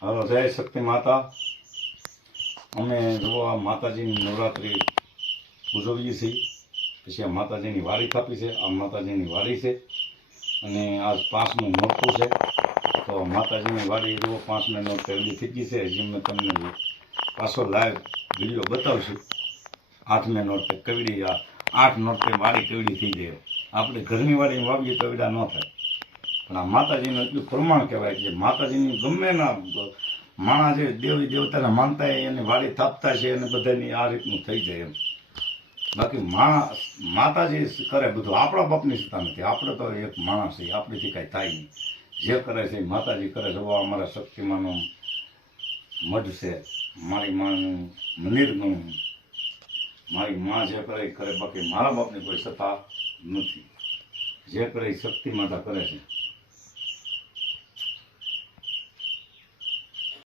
હાલો, જય શક્તિ માતા. અમે જુઓ આ માતાજીની નવરાત્રિ ઉજવીએ છીએ. પછી આ માતાજીની વાડી થાપી છે, આ માતાજીની વાડી છે. અને આજ પાંચમું નોરતું છે. તો માતાજીની વાડી જુઓ, પાંચમે નોટ પહેલી થઈ ગઈ છે. હજી મેં તમને પાછો લાઈવ વીડિયો બતાવશું. આઠમે નોરતે કવડી, આ આઠ નોરતે વાડી કવડી થઈ જાય આપણે ઘરની વાળી વાવીએ કવડા ન થાય. પણ આ માતાજીનું એટલું પ્રમાણ કહેવાય કે માતાજીની ગમે ના માણા જે દેવી દેવતાને માનતા એને વાળી થાપતા છે અને બધાની આ રીતનું થઈ જાય એમ. બાકી મા માતાજી કરે બધું. આપણા બાપની સત્તા નથી. આપણે તો એક માણસ છે આપણીથી કાંઈ થાય નહીં. જે કરે છે માતાજી કરે છે. અમારા શક્તિમાનો મઢ છે. મારી માનું મંદિર ગણું. મારી માં જે કરે કરે. બાકી મારા બાપની કોઈ સત્તા નથી. જે કરે શક્તિ માતા કરે છે.